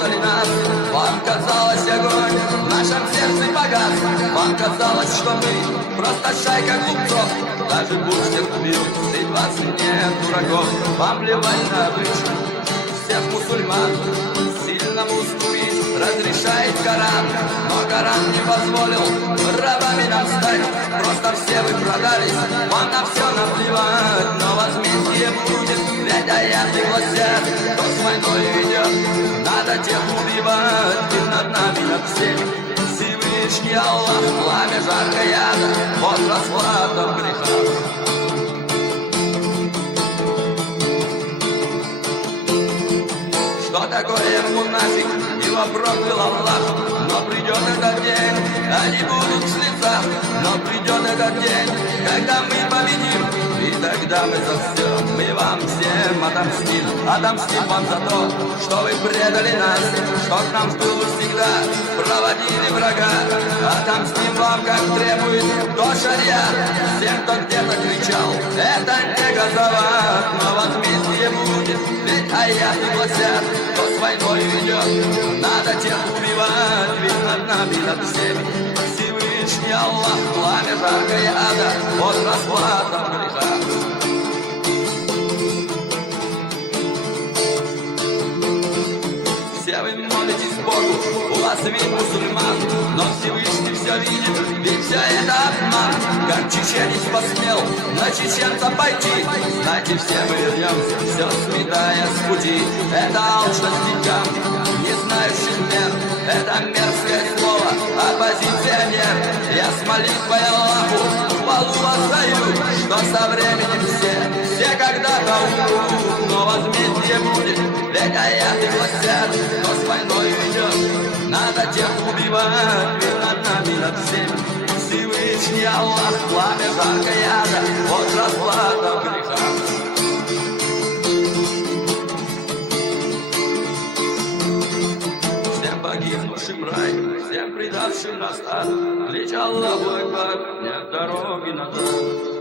предали нас. Вам казалось, огонь в нашем сердце погас. Вам казалось, что мы просто шайка глупцов. Даже Буш всех убил, и 20 нет дураков. Вам плевать на обычай всех мусульман. Сильному уступить разрешает Коран, но Коран не позволил рабами нам стать. Просто все вы продались, вам на все наплевать. Но возмездие будет, ведь аяты гласят: кто с войной ведет, надо тех убивать. И над нами, над всеми Всевышний Аллах, пламя жаркое яда, вот расплата в грехах. Что такое мунафик? Его проклял Аллах. Но придет этот день, они будут в слезах. Но придет этот день, когда мы победим. И тогда мы за все, мы вам всем отомстим. Отомстим вам за то, что вы предали нас, что к нам в тылу всегда проводили врага. Отомстим вам, как требует то шариат. Всем, кто где-то кричал, это не газоват. Но возмездие будет, ведь аяты гласят: кто с войной ведет, надо тех убивать. Ведь над нами, над всеми Всевышний Аллах, пламя жаркое ада, вот расплата в грехах. Все вы молитесь Богу, у вас вид мусульман, но Всевышний все видит, ведь все это обман. Как чеченец посмел на чеченца пойти, знаете, все мы вернемся, все сметая с пути. Это алчность деньгам, не знающих мер, это мерзкое слово оппозиционер. Я с молитвой Аллаху хвалу воздаю, что со временем все когда-то умрут. Но возмездие будет, ведь аяты гласят: кто с войной ведет, надо тех убивать. Ведь над нами, над всеми Всевышний Аллах, пламя жаркое яда, вот расплата в грехах. Всем погибнувшим рай, всем предавшим нас ад, клич Аллаху Акбар, нет дороги назад.